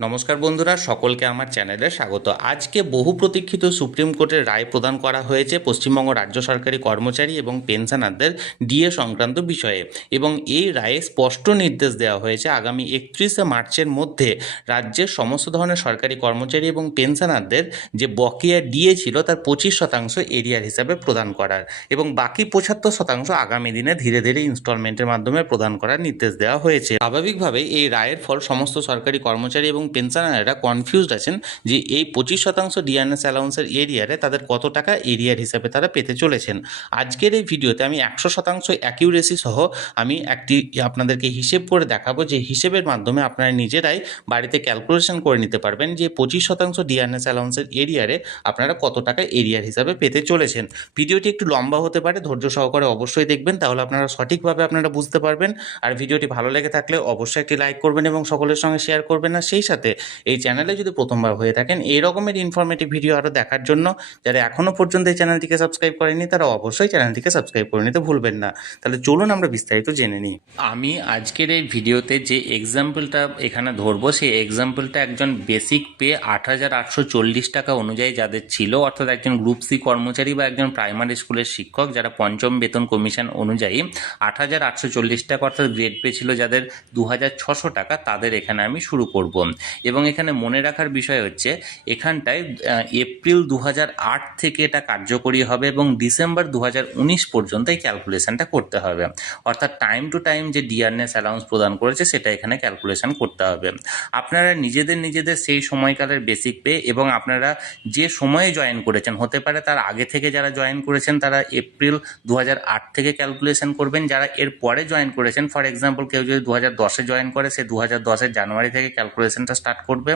নমস্কার বন্ধুরা, সকলকে আমার চ্যানেলে স্বাগত। আজকে বহু প্রতীক্ষিত সুপ্রিম কোর্টের রায় প্রদান করা হয়েছে পশ্চিমবঙ্গ রাজ্য সরকারি কর্মচারী এবং পেনশনারদের ডিএ সংক্রান্ত বিষয়ে, এবং এই রায়ে স্পষ্ট নির্দেশ দেওয়া হয়েছে আগামী 31শে মার্চের মধ্যে রাজ্যের সমস্ত ধরনের সরকারি কর্মচারী এবং পেনশনারদের যে বকেয়া ডিএ ছিল তার 25% এরিয়ার হিসাবে প্রদান করার, এবং বাকি 75% আগামী দিনে ধীরে ধীরে ইনস্টলমেন্টের মাধ্যমে প্রদান করার নির্দেশ দেওয়া হয়েছে। স্বাভাবিকভাবেই এই রায়ের ফল সমস্ত সরকারি কর্মচারী এবং পেনশনাররা কনফিউজড আছেন যে এই 25% ডিএনএস অ্যালাউন্সের এরিয়ারে তাদের কত টাকা এরিয়ার হিসাবে তারা পেতে চলেছেন। আজকের এই ভিডিওতে আমি 100% অ্যাকিউরেসি সহ আমি একটি আপনাদেরকে হিসেব করে দেখাবো, যে হিসেবের মাধ্যমে আপনারা নিজেরাই বাড়িতে ক্যালকুলেশন করে নিতে পারবেন যে 25% ডিএনএস অ্যালাউন্সের এরিয়ারে আপনারা কত টাকা এরিয়ার হিসাবে পেতে চলেছেন। ভিডিওটি একটু লম্বা হতে পারে, ধৈর্য সহকারে অবশ্যই দেখবেন, তাহলে আপনারা সঠিকভাবে আপনারা বুঝতে পারবেন। আর ভিডিওটি ভালো লেগে থাকলে অবশ্যই একটি লাইক করবেন এবং সকলের সঙ্গে শেয়ার করবেন। আর সেই সাথে এই চ্যানেলে যদি প্রথমবার হয়ে থাকেন এই রকমের ইনফরমেটিভ ভিডিও আরও দেখার জন্য, যারা এখনও পর্যন্ত এই চ্যানেলটিকে সাবস্ক্রাইব করেনি তারা অবশ্যই চ্যানেলটিকে সাবস্ক্রাইব করে নিতে ভুলবেন না। তাহলে চলুন আমরা বিস্তারিত জেনে নিই। আমি আজকের এই ভিডিওতে যে এক্সাম্পলটা এখানে ধরবো, সেই এক্সাম্পলটা একজন বেসিক পে 8,840 টাকা অনুযায়ী যাদের ছিল, অর্থাৎ একজন গ্রুপ সি কর্মচারী বা একজন প্রাইমারি স্কুলের শিক্ষক যারা পঞ্চম বেতন কমিশন অনুযায়ী 8,840 টাকা অর্থাৎ গ্রেড পে ছিল যাদের 2,600 টাকা, তাদের এখানে আমি শুরু করব। এবং এখানে মনে রাখার বিষয় হচ্ছে এখানটায় এপ্রিল 2008 থেকে এটা কার্যকরী হবে এবং ডিসেম্বর 2019 পর্যন্ত এই ক্যালকুলেশনটা করতে হবে। অর্থাৎ টাইম টু টাইম যে ডিআরএস অ্যালাউন্স প্রদান করেছে সেটা এখানে ক্যালকুলেশন করতে হবে। আপনারা নিজেদের সেই সময়কালের বেসিক পে এবং আপনারা যে সময়ে জয়েন করেছেন, হতে পারে তার আগে থেকে যারা জয়েন করেছেন তারা এপ্রিল 2008 থেকে ক্যালকুলেশন করবেন, যারা এর পরে জয়েন করেছেন, ফর এক্সাম্পল কেউ যদি 2010-এ জয়েন করে সে 2010-এর জানুয়ারি থেকে ক্যালকুলেশনটা স্টার্ট করবে।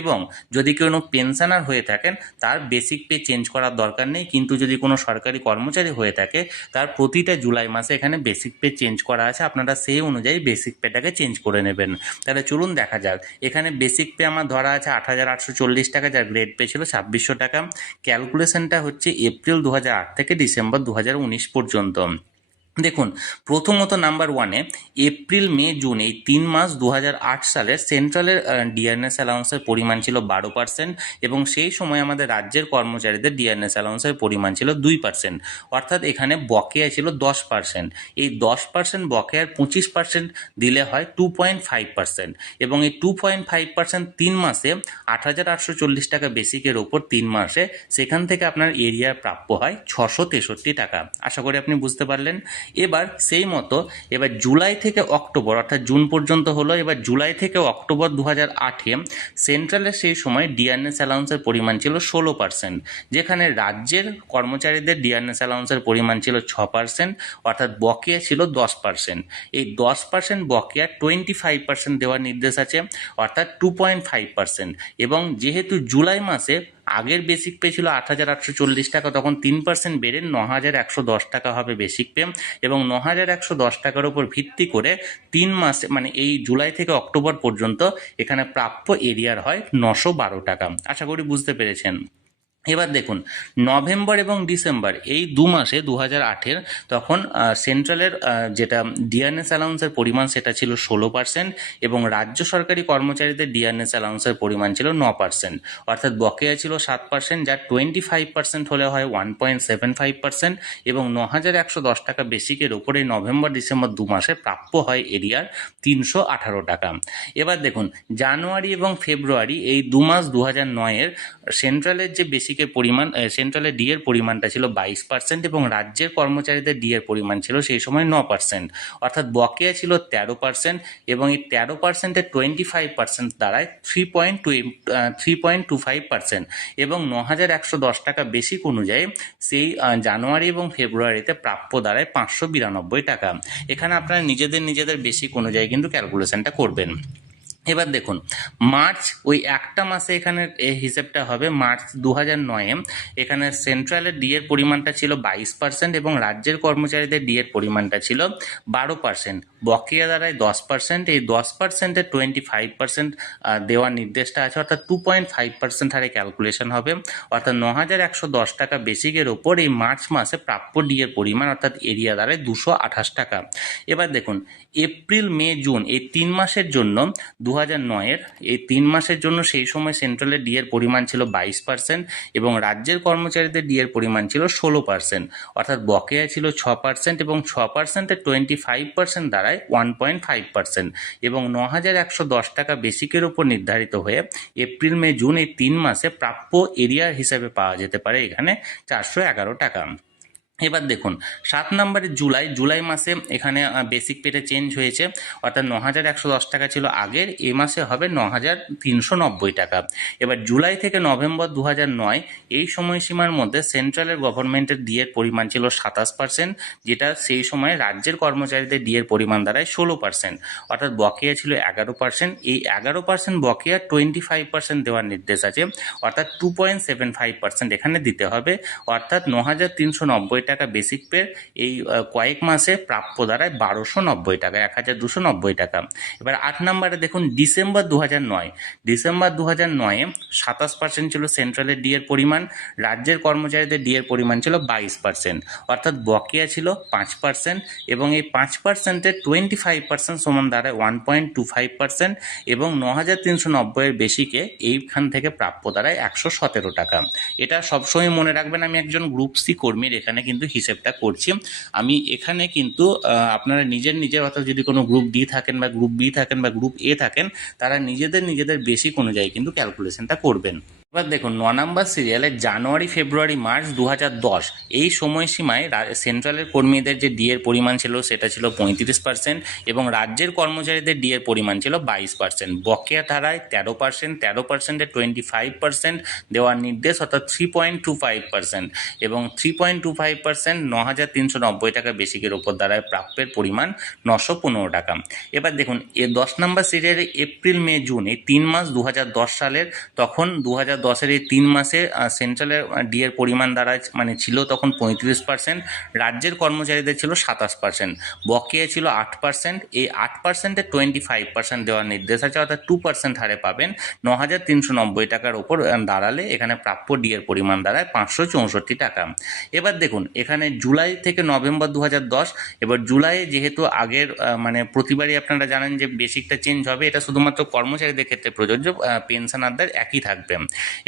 এবং যদি কোনো পেনশনার হয়ে থাকেন তার বেসিক পে চেঞ্জ করার দরকার নেই, কিন্তু যদি কোনো সরকারি কর্মচারী হয়ে থাকে তার প্রতিটা জুলাই মাসে এখানে বেসিক পে চেঞ্জ করা আছে, আপনারা সেই অনুযায়ী বেসিক পেটাকে চেঞ্জ করে নেবেন। তাহলে চলুন দেখা যাক। এখানে বেসিক পে আমার ধরা আছে 8,840 টাকা, যার গ্রেড পে ছিল 2,600 টাকা। ক্যালকুলেশনটা হচ্ছে এপ্রিল 2008 থেকে ডিসেম্বর 2019 পর্যন্ত। দেখুন, প্রথমত নাম্বার ওয়ানে এপ্রিল মে জুন এই 3 মাস 2008 সালের সেন্ট্রালের ডিআরএস অ্যালাউন্সের পরিমাণ ছিল 12%, এবং সেই সময় আমাদের রাজ্যের কর্মচারীদের ডিআরএস অ্যালাউন্সের পরিমাণ ছিল 2%, অর্থাৎ এখানে বকেয়া ছিল 10%। এই 10% বকেয়ার 25% দিলে হয় 2.5%, এবং এই 2.5% 3 মাসে 8,840 টাকা বেসিকের ওপর 3 মাসে, সেখান থেকে আপনার এরিয়ার প্রাপ্য হয় 663 টাকা। আশা করি আপনি বুঝতে পারলেন। এবার সেই মতো এবার জুলাই থেকে অক্টোবর, অর্থাৎ জুন পর্যন্ত হলো, এবার জুলাই থেকে অক্টোবর 2008-এ সেন্ট্রালের সেই সময় ডিআরএস অ্যালাউন্সের পরিমাণ ছিল 16%, যেখানে রাজ্যের কর্মচারীদের ডিআরএস অ্যালাউন্সের পরিমাণ ছিল 6%, অর্থাৎ বকেয়া ছিল 10%। এই 10% বকেয়া 25% দেওয়ার নির্দেশ আছে, অর্থাৎ 2.5%। এবং যেহেতু জুলাই মাসে আগের বেসিক পে ছিল 8,840 টাকা, তখন 3% বেড়ে 9,110 টাকা হবে বেসিক পে, এবং 9,110 টাকার উপর ভিত্তি করে 3 মাসে মানে এই জুলাই থেকে অক্টোবর পর্যন্ত এখানে প্রাপ্য এরিয়ার হয় 912 টাকা। আশা করি বুঝতে পেরেছেন। এবার দেখুন, নভেম্বর এবং ডিসেম্বর এই 2 মাসে 2008-এর তখন সেন্ট্রালের যেটা ডিআরএস অ্যালাউন্সের পরিমাণ সেটা ছিল 16%, এবং রাজ্য সরকারি কর্মচারীদের ডিআরএস অ্যালাউন্সের পরিমাণ ছিল 9%, অর্থাৎ বকেয়া ছিল 7%, যার 25% হলে হয় 1.75%, এবং 9,110 টাকা বেসিকের ওপরে নভেম্বর ডিসেম্বর 2 মাসে প্রাপ্য হয় এরিয়ার 318 টাকা। এবার দেখুন, জানুয়ারি এবং ফেব্রুয়ারি এই 2 মাস 2009-এর সেন্ট্রালের যে বেসিকের পরিমাণ, সেন্ট্রালের ডি এর পরিমাণটা ছিল 22%, এবং রাজ্যের কর্মচারীদের ডি এর পরিমাণ ছিল সেই সময় 9%, অর্থাৎ বকেয়া ছিল 13%, এবং এই 13%-এর 25% দাঁড়ায় 3.25%, এবং 9,110 টাকা বেসিক অনুযায়ী সেই জানুয়ারি এবং ফেব্রুয়ারিতে প্রাপ্য দাঁড়ায় 592 টাকা। এখানে আপনারা নিজেদের বেসিক অনুযায়ী কিন্তু ক্যালকুলেশনটা করবেন। এবার দেখুন, মার্চ ওই একটা মাসে এখানে হিসেবটা হবে। মার্চ 2009-এ এখানে সেন্ট্রালের ডি এর পরিমাণটা ছিল 22%, এবং রাজ্যের কর্মচারীদের ডি এর পরিমাণটা ছিল 12%, বকেয়া দ্বারায় 10%। এই 10%-এর 25% দেওয়ার নির্দেশটা আছে, অর্থাৎ 2.5% হারে ক্যালকুলেশন হবে, অর্থাৎ 9,110 টাকা বেসিকের ওপর এই মার্চ মাসে প্রাপ্য ডি এর পরিমাণ অর্থাৎ এরিয়া দাঁড়ায় 228 টাকা। এবার দেখুন, এপ্রিল মে জুন এই 3 মাসের জন্য 2009-এর এই 3 মাসের জন্য সেই সময় সেন্ট্রালের ডিএর পরিমাণ ছিল 22% এবং রাজ্যের কর্মচারীদের ডিএর পরিমাণ ছিল 16%, অর্থাৎ বকেয়া ছিল 6% এবং 6%-এর 25% দাঁড়ায় 1.5% এবং 9,110 টাকা বেসিকের উপর নির্ধারিত হয়ে এপ্রিল মে জুন এই 3 মাসে প্রাপ্য এরিয়ার হিসাবে পাওয়া যেতে পারে এখানে 411 টাকা। এবার দেখুন 7 নম্বরে জুলাই মাসে এখানে বেসিক পেতে চেঞ্জ হয়েছে, অর্থাৎ 9,110 টাকা ছিল আগের, এই মাসে হবে 9,390 টাকা। এবার জুলাই থেকে নভেম্বর 2009 এই সময়সীমার মধ্যে সেন্ট্রালের গভর্নমেন্টের ডিএর পরিমাণ ছিল 27%, যেটা সেই সময় রাজ্যের কর্মচারীদের ডিএর পরিমাণ দাঁড়ায় 16%, অর্থাৎ বকেয়া ছিল 11%। এই 11% বকেয়া 25% দেওয়ার নির্দেশ আছে, অর্থাৎ 2.75% এখানে দিতে হবে, অর্থাৎ 9,390 টাকা বেসিক পে এই কয়েক মাসে প্রাপ্য দাঁড়ায় 1,290 টাকা, 1,290 টাকা। এবার 8 নম্বরে দেখুন ডিসেম্বর 2009 27% ছিল সেন্ট্রালের ডিএর পরিমাণ, রাজ্যের কর্মচারীদের ডিএর পরিমাণ ছিল 22%, অর্থাৎ বকেয়া ছিল 5% এবং এই 5%-এর 25% সমান দাঁড়ায় 1.25% এবং 9,390-এর বেসিকে এইখান থেকে প্রাপ্য দাঁড়ায় 117 টাকা। এটা সবসময় মনে রাখবেন, আমি একজন গ্রুপ সি কর্মীর এখানে কিন্তু হিসেবটা করছি। আমি এখানে কিন্তু আপনারা নিজের অর্থাৎ যদি কোনো গ্রুপ ডি থাকেন বা গ্রুপ বি থাকেন বা গ্রুপ এ থাকেন, তারা নিজেদের বেসিক অনুযায়ী কিন্তু ক্যালকুলেশনটা করবেন। এবার দেখুন 9 নম্বর সিরিয়ালে জানুয়ারি ফেব্রুয়ারি মার্চ 2010 এই সময়সীমায় সেন্ট্রালের কর্মীদের যে ডিএর পরিমাণ ছিল সেটা ছিল 35% এবং রাজ্যের কর্মচারীদের ডিএর পরিমাণ ছিল 22%। বকেয়া ধারায় 13%-এর 25% দেওয়ার নির্দেশ, অর্থাৎ 3.25% এবং 3.25% 9,390 টাকা বেসিকের ওপর দ্বারায় প্রাপ্যের পরিমাণ 915 টাকা। এবার দেখুন 10 নম্বর সিরিয়ালে এপ্রিল মে জুন এই 3 মাস 2010 সালের, তখন 2010-এর এই 3 মাসে সেন্ট্রালের ডিএর পরিমাণ দাঁড়ায় মানে ছিল তখন 35%, রাজ্যের কর্মচারীদের ছিল 27%, বকেয়া ছিল 8%। এই 8%-এর 25% দেওয়ার নির্দেশ আছে, অর্থাৎ 2% হারে পাবেন 9,390 টাকার ওপর দাঁড়ালে এখানে প্রাপ্য ডিএর পরিমাণ দাঁড়ায় 564 টাকা। এবার দেখুন এখানে জুলাই থেকে নভেম্বর 2010, এবার জুলাইয়ে যেহেতু আগের মানে প্রতিবারই আপনারা জানেন যে বেসিকটা চেঞ্জ হবে, এটা শুধুমাত্র কর্মচারীদের ক্ষেত্রে প্রযোজ্য, পেনশনারদের একই থাকবে।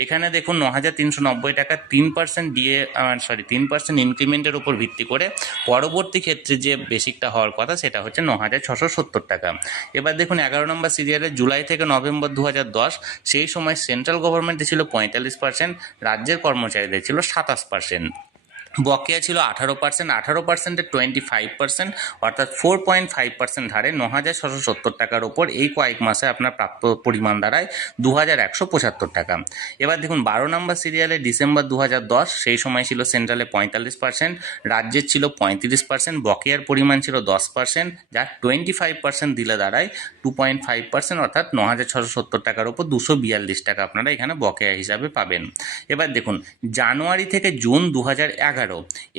এখানে দেখুন 9,390 টাকা 3% ডিএ 3% ইনক্রিমেন্টের উপর ভিত্তি করে পরবর্তী ক্ষেত্রে যে বেসিকটা হওয়ার কথা সেটা হচ্ছে 9,670 টাকা। এবার দেখুন 11 নম্বর সিরিয়ালে জুলাই থেকে নভেম্বর 2010 সেই সময় সেন্ট্রাল গভর্নমেন্টে ছিল 45%, রাজ্যের কর্মচারীদের ছিল 27%, বকেয়া ছিল 18%-এর 25% অর্থাৎ 4.5% হারে 9,670 টাকার ওপর এই কয়েক মাসে আপনার প্রাপ্য পরিমাণ দাঁড়ায় 2,175 টাকা। এবার দেখুন 12 নম্বর সিরিয়ালে ডিসেম্বর 2010 সেই সময় ছিল সেন্ট্রালে 45%, রাজ্যের ছিল 35%, বকেয়ার পরিমাণ ছিল 10%, যার 25% দিলে দাঁড়ায় 2.5% অর্থাৎ 9,670 টাকার ওপর 242 টাকা আপনারা এখানে বকেয়া হিসাবে পাবেন। এবার দেখুন জানুয়ারি থেকে জুন 2011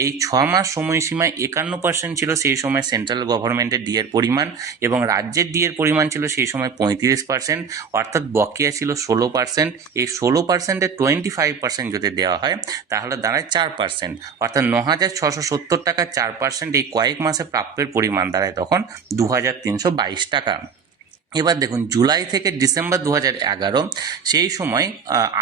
এই 6 মাস সময়সীমায় 51% ছিল সেই সময় সেন্ট্রাল গভর্নমেন্টের ডিএর পরিমাণ এবং রাজ্যের ডিএর পরিমাণ ছিল সেই সময় 35%, অর্থাৎ বকেয়া ছিল 16%। এই 16%-এর 25% যদি দেওয়া হয় তাহলে দাঁড়ায় 4%, অর্থাৎ 9,670 টাকা 4% এই কয়েক মাসে প্রাপ্যের পরিমাণ দাঁড়ায় তখন 2,322 টাকা। এবার দেখুন জুলাই থেকে ডিসেম্বর 2011 সেই সময়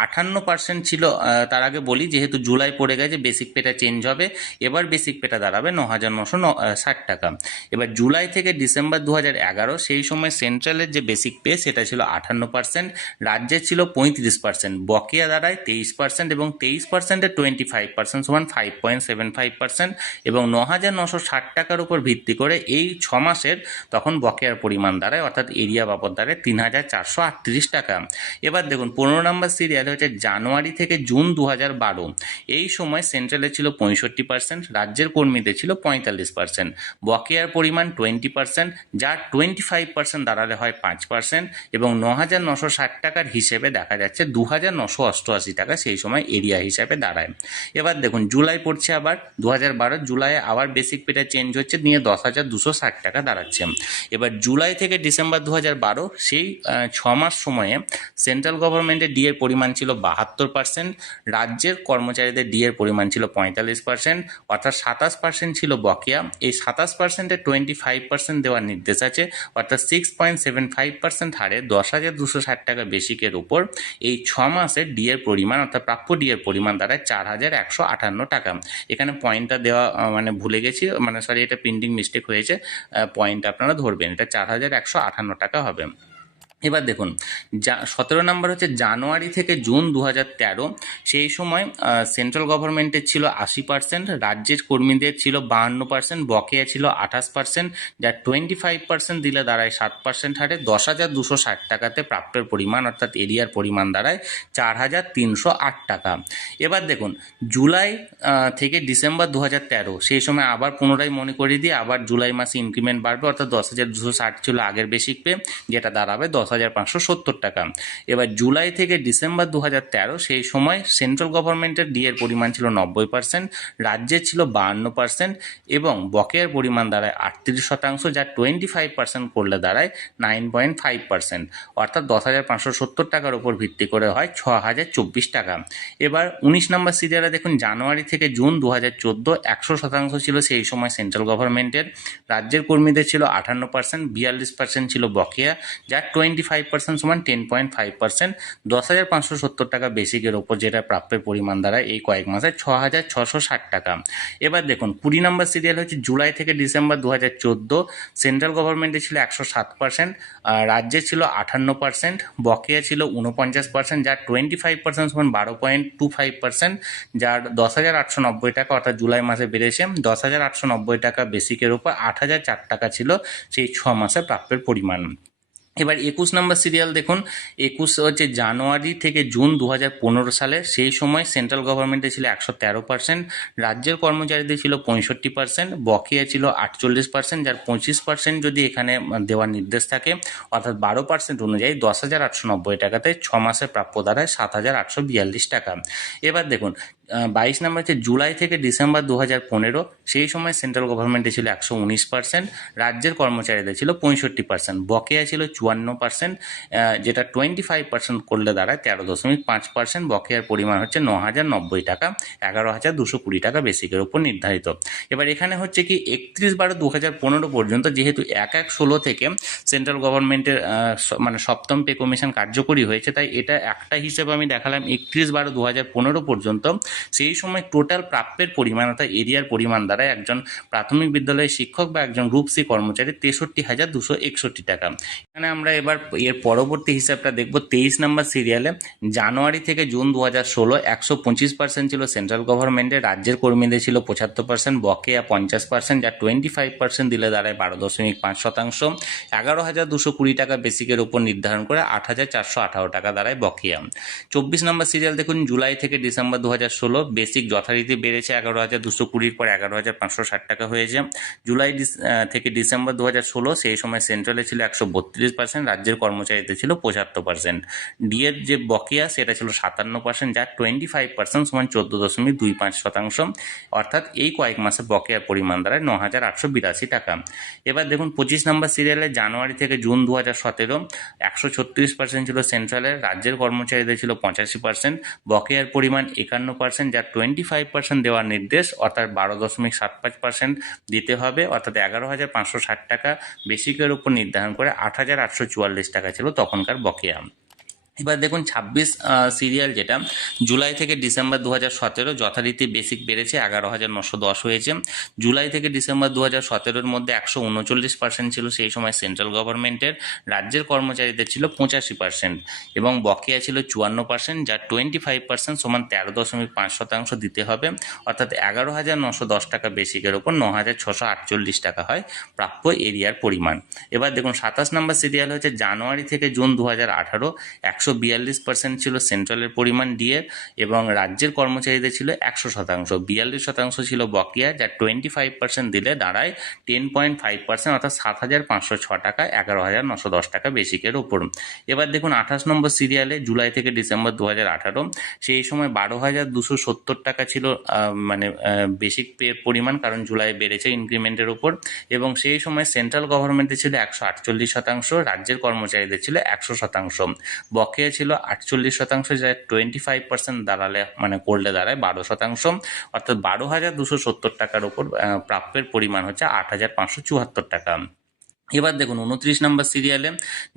58% ছিল। তার আগে বলি যেহেতু জুলাই পড়ে গেছে বেসিক পেটা চেঞ্জ হবে, এবার বেসিক পেটা দাঁড়াবে 9,960 টাকা। এবার জুলাই থেকে ডিসেম্বর 2011 সেই সময় সেন্ট্রালের যে বেসিক পে সেটা ছিল 58%, রাজ্যের ছিল 35%, বকেয়া দাঁড়ায় 23% এবং 23%-এর 25% সমান 5.75% এবং 9,960 টাকার উপর ভিত্তি করে এই 6 মাসের তখন বকেয়ার পরিমাণ দাঁড়ায়, অর্থাৎ এরিয়া বাবদ দাঁড়ায় 3,438 টাকা। এবার দেখুন 15 নম্বর সিরিয়াল হচ্ছে জানুয়ারি থেকে জুন 2012 এই সময় সেন্ট্রালে ছিল 65%, রাজ্যের কর্মীদের ছিল 45%, বকেয়ার পরিমাণ 20%, যার 25% দাঁড়ালে হয় 5% এবং 9,960 টাকার হিসেবে দেখা যাচ্ছে 2,988 টাকা সেই সময় এরিয়া হিসাবে দাঁড়ায়। এবার দেখুন জুলাই পড়ছে আবার 2012 জুলাইয়ে আবার বেসিক পেটা চেঞ্জ হচ্ছে, নিয়ে 10,260 টাকা দাঁড়াচ্ছে। এবার জুলাই থেকে ডিসেম্বর 2012 2012 সেই 6 মাস সময়ে সেন্ট্রাল গভর্নমেন্টের ডিএর পরিমাণ ছিল 72%, রাজ্যের কর্মচারীদের ডিএর পরিমাণ ছিল 45%, অর্থাৎ 27% ছিল বকেয়া। এই 27%-এর 25% দেওয়ার নির্দেশ আছে, অর্থাৎ 6.75% হারে 10,260 টাকা বেসিকের উপর এই 6 মাসের ডিএর পরিমাণ অর্থাৎ প্রাপ্য ডিএর পরিমাণ দাঁড়ায় 4,158 টাকা। এখানে পয়েন্টটা দেওয়া মানে ভুলে গেছি, মানে সরি, এটা প্রিন্টিং মিস্টেক হয়েছে, পয়েন্ট আপনারা ধরবেন, এটা 4,158 টাকা হবে। এবার দেখুন 17 নম্বর হচ্ছে জানুয়ারি থেকে জুন 2013, সেই সময় সেন্ট্রাল গভর্নমেন্টের ছিল 80%, রাজ্যের কর্মীদের ছিল 52%, বকেয়া ছিল 28%, যা 25% দিলে দাঁড়ায় 7% হারে 10,260 টাকাতে প্রাপ্যের পরিমাণ অর্থাৎ এরিয়ার পরিমাণ দাঁড়ায় 4,308 টাকা। এবার দেখুন জুলাই থেকে ডিসেম্বর 2013, সেই সময় আবার পুনরায় মনে করিয়ে দিয়ে আবার জুলাই মাসে ইনক্রিমেন্ট বাড়বে, অর্থাৎ 10,260 ছিল আগের বেসিক পে, যেটা দাঁড়াবে 10,570 টাকা। এবার জুলাই থেকে ডিসেম্বর 2013, সেই সময় সেন্ট্রাল গভর্নমেন্টের ডিএর পরিমাণ ছিল 90%, রাজ্যের ছিল 52% এবং বকেয়ার পরিমাণ দাঁড়ায় 38%, যা 25% করলে দাঁড়ায় 9.5%, অর্থাৎ 10,570 টাকার উপর ভিত্তি করে হয় 6,024 টাকা। এবার 19 নম্বর সিরিয়ালে দেখুন জানুয়ারি থেকে জুন 2014 100% ছিল সেই সময় সেন্ট্রাল গভর্নমেন্টের, রাজ্যের কর্মীদের ছিল 58%, 42% ছিল বকেয়া, যার 25% সমান 10.5%, 10,570 টাকা বেসিকের ওপর যেটা প্রাপ্যের পরিমাণ দ্বারা এই কয়েক মাসে 6,660 টাকা। এবার দেখুন 20 নম্বর সিরিয়াল হচ্ছে জুলাই থেকে ডিসেম্বর 2014, সেন্ট্রাল গভর্নমেন্টে ছিল 107%, রাজ্যে ছিল 58%, বকেয়া ছিল 49%, যার 25% সমান 12.25%, যার 10,890 টাকা, অর্থাৎ জুলাই মাসে বেড়েছে 10,890 টাকা বেসিকের ওপর 8,004 টাকা ছিল সেই 6 মাসে প্রাপ্যের পরিমাণ। এবার 21 নম্বর সিরিয়াল দেখুন, 21 হচ্ছে জানুয়ারি থেকে জুন 2015 সালে, সেই সময় সেন্ট্রাল গভর্নমেন্টে ছিল 113%, রাজ্যের কর্মচারীদের ছিল 65%, বকেয়া ছিল 48%, যার 25% যদি এখানে দেওয়ার নির্দেশ থাকে, অর্থাৎ 12% অনুযায়ী 10,890 টাকাতে 6 মাসের প্রাপ্য দাঁড়ায় 7,842 টাকা। এবার দেখুন 22 নম্বর হচ্ছে জুলাই থেকে ডিসেম্বর 2015, সেই সময় সেন্ট্রাল গভর্নমেন্টে ছিল 119%, রাজ্যের কর্মচারীদের ছিল 65%, বকেয়া ছিল 54%, যেটা 25% করলে দাঁড়ায় 13.5%, বকেয়ার পরিমাণ হচ্ছে 9,090 টাকা, 11,220 টাকা বেসিকের উপর নির্ধারিত। এবার এখানে হচ্ছে কি 31/12/2015 পর্যন্ত, যেহেতু 1/1/16 থেকে সেন্ট্রাল গভর্নমেন্টের মানে সপ্তম পে কমিশন কার্যকরী হয়েছে, তাই এটা একটা হিসেবে আমি দেখালাম 31/12/2015 পর্যন্ত। সেই সময় টোটাল প্রাপ্যের পরিমাণ অর্থাৎ এরিয়ার পরিমাণ দ্বারা একজন প্রাথমিক বিদ্যালয়ের শিক্ষক বা একজন গ্রুপ সি কর্মচারী 63,261 টাকা। এখানে আমরা এবার এর পরবর্তী হিসাবটা দেখব 23 নম্বর সিরিয়ালে। জানুয়ারি থেকে জুন 2016 125% ছিল সেন্ট্রাল গভর্নমেন্টের, রাজ্যের কর্মীদের ছিল 75%, বকেয়া 50%, যা 25% দিলে দাঁড়ায় 12.5%, 11,220 টাকা বেসিকের উপর নির্ধারণ করে 8,418 টাকা দাঁড়ায় বকেয়া। 24 নম্বর সিরিয়াল দেখুন, জুলাই থেকে ডিসেম্বর 2016 বেসিক যথারীতি বেড়েছে 11,220 পর 11,560 টাকা হয়েছে। জুলাই থেকে ডিসেম্বর 2016, সেই সময় সেন্ট্রালে ছিল 132%, রাজ্যের কর্মচারীদের ছিল 75%, ডিএর যে বকেয়া সেটা ছিল 57%, যার 25% সমান 14.25%, অর্থাৎ এই কয়েক মাসে বকেয়ার পরিমাণ দাঁড়ায় 9,882 টাকা। এবার দেখুন 25 নম্বর সিরিয়ালে জানুয়ারি থেকে জুন 2017 136% ছিল সেন্ট্রালের, রাজ্যের কর্মচারীদের ছিল 85%, বকেয়ার পরিমাণ 51%, যার 25% দেওয়ার নির্দেশ, অর্থাৎ 12.75% দিতে হবে, অর্থাৎ 11,560 টাকা বেসিকের উপর নির্ধারণ করে 8,844 টাকা ছিল তখনকার বকেয়া। এবার দেখুন 26 সিরিয়াল, যেটা জুলাই থেকে ডিসেম্বর 2017 যথারীতি বেসিক বেড়েছে 11,910 হয়েছে। জুলাই থেকে ডিসেম্বর 2017-এর মধ্যে 139% ছিল সেই সময় সেন্ট্রাল গভর্নমেন্টের, রাজ্যের কর্মচারীদের ছিল 85% এবং বকেয়া ছিল 54%, যার 25% সমান 13.5% দিতে হবে, অর্থাৎ 11,910 টাকা বেসিকের ওপর 9,648 টাকা হয় প্রাপ্য এরিয়ার পরিমাণ। এবার দেখুন 27 নম্বর সিরিয়াল হচ্ছে জানুয়ারি থেকে জুন 2018 142% ছিল সেন্ট্রালের পরিমাণ ডিএর এবং রাজ্যের কর্মচারীদের ছিল 100%, 42% ছিল বকেয়া, যা 25% দিলে দাঁড়ায় 10.5%, অর্থাৎ 7,506 টাকা, 11,910 টাকা বেসিকের ওপর। এবার দেখুন 28 নম্বর সিরিয়ালে জুলাই থেকে ডিসেম্বর 2018, সেই সময় 12,270 টাকা ছিল বেসিক পে পরিমাণ, কারণ জুলাই বেড়েছে ইনক্রিমেন্টের ওপর, এবং সেই সময় সেন্ট্রাল গভর্নমেন্টের ছিল 148%, রাজ্যের কর্মচারীদের ছিল 100%, বকেয়া ছিল 48%, যা 25% দাঁড়ালে করলে দাঁড়ায় 12%, অর্থাৎ 12,270 টাকার ওপর প্রাপ্যের পরিমাণ হচ্ছে 8,574 টাকা। এবার দেখুন 29 নম্বর সিরিয়ালে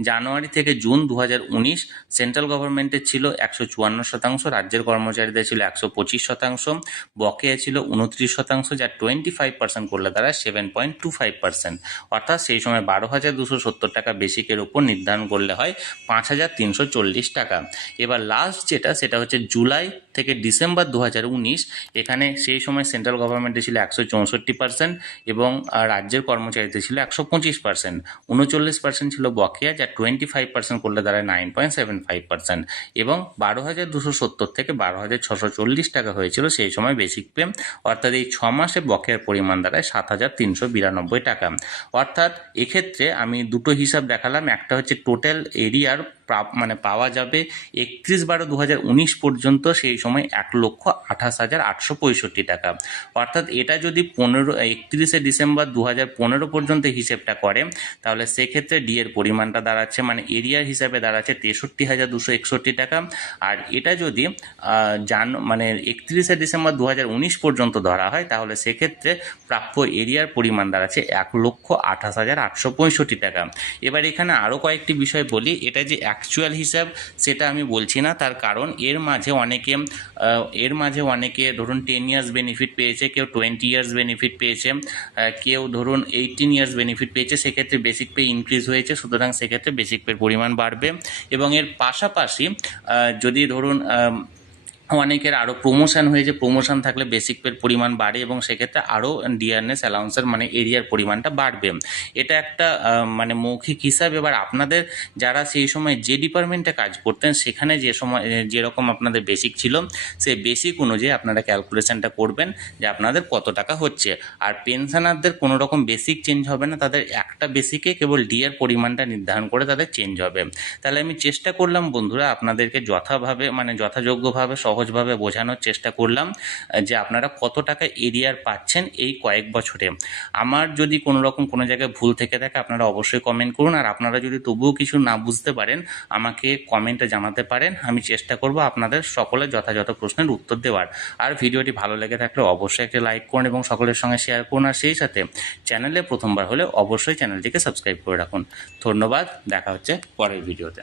জানুয়ারি থেকে জুন 2019 সেন্ট্রাল গভর্নমেন্টের ছিল 154%, রাজ্যের কর্মচারীদের ছিল 125%, বকেয়া ছিল 29%, যা 25% করলে তারা 7.25%, অর্থাৎ সেই সময় 12,270 টাকা বেসিকের উপর নির্ধারণ করলে হয় 5,340 টাকা। এবার লাস্ট সেটা হচ্ছে জুলাই থেকে ডিসেম্বর 2019, এখানে সেই সময় সেন্ট্রাল গভর্নমেন্টের ছিল 164% এবং রাজ্যের কর্মচারীদের ছিল 125%, 39% ছিল বকেয়া, যা 25% করলে দাঁড়ায় 9.75%, এবং 12,270 থেকে 12,640 টাকা হয়েছিল সেই সময় বেসিক পে, অর্থাৎ এই 6 মাসে বকেয়ার পরিমাণ দাঁড়ায় 7,392 টাকা। অর্থাৎ এক্ষেত্রে আমি দুটো হিসাব দেখালাম, একটা হচ্ছে টোটাল এরিয়ার পাওয়া যাবে 31/12/2019 পর্যন্ত, সেই সময় 1,28,865 টাকা, অর্থাৎ এটা যদি 31শে ডিসেম্বর 2015 পর্যন্ত হিসেবটা করে তাহলে সেক্ষেত্রে ডি এর পরিমাণটা দাঁড়াচ্ছে এরিয়ার হিসাবে দাঁড়াচ্ছে 63,261 টাকা। আর এটা যদি 31শে ডিসেম্বর 2019 পর্যন্ত ধরা হয় তাহলে সেক্ষেত্রে প্রাপ্য এরিয়ার পরিমাণ দাঁড়াচ্ছে 1,28,865 টাকা। এবার এখানে আরও কয়েকটি বিষয় বলি, এটা যে অ্যাকচুয়াল হিসাব সেটা আমি বলছি না, তার কারণ এর মাঝে অনেকে ধরুন 10 ইয়ার্স বেনিফিট পেয়েছে, কেউ 20 ইয়ার্স বেনিফিট পেয়েছে, কেউ ধরুন 18 ইয়ার্স বেনিফিট পেয়েছে, সেক্ষেত্রে বেসিক পে ইনক্রিজ হয়েছে, সুতরাং সেক্ষেত্রে বেসিক পের পরিমাণ বাড়বে। এবং এর পাশাপাশি যদি ধরুন অনেকের আরও প্রমোশন হয়েছে, প্রমোশন থাকলে বেসিক পের পরিমাণ বাড়ে এবং সেক্ষেত্রে আরও ডিয়ারনেস অ্যালাউন্সের এরিয়ার পরিমাণটা বাড়বে। এটা একটা মৌখিক হিসাব। এবার আপনাদের যারা সেই সময় যে ডিপার্টমেন্টে কাজ করতেন সেখানে যেরকম আপনাদের বেসিক ছিল সেই বেসিক অনুযায়ী আপনারা ক্যালকুলেশনটা করবেন যে আপনাদের কত টাকা হচ্ছে। আর পেনশনারদের কোনো রকম বেসিক চেঞ্জ হবে না, তাদের একটা বেসিকে কেবল ডিয়ার পরিমাণটা নির্ধারণ করে তাদের চেঞ্জ হবে। তাহলে আমি চেষ্টা করলাম বন্ধুরা আপনাদেরকে যথাযোগ্যভাবে সহজভাবে বোঝানোর চেষ্টা করলাম যে আপনারা কত টাকা এরিয়ার পাচ্ছেন এই কয়েক বছরে। আমার যদি কোনো রকম কোনো জায়গায় ভুল থেকে থাকে আপনারা অবশ্যই কমেন্ট করুন, আর আপনারা যদি তবুও কিছু না বুঝতে পারেন আমাকে কমেন্টে জানাতে পারেন, আমি চেষ্টা করব আপনাদের সকলের যথাযথ প্রশ্নের উত্তর দেওয়ার। আর ভিডিওটি ভালো লেগে থাকলে অবশ্যই একটা লাইক করুন এবং সকলের সঙ্গে শেয়ার করুন, আর সেই সাথে চ্যানেলে প্রথমবার হলে অবশ্যই চ্যানেলটিকে সাবস্ক্রাইব করে রাখুন। ধন্যবাদ, দেখা হচ্ছে পরের ভিডিওতে।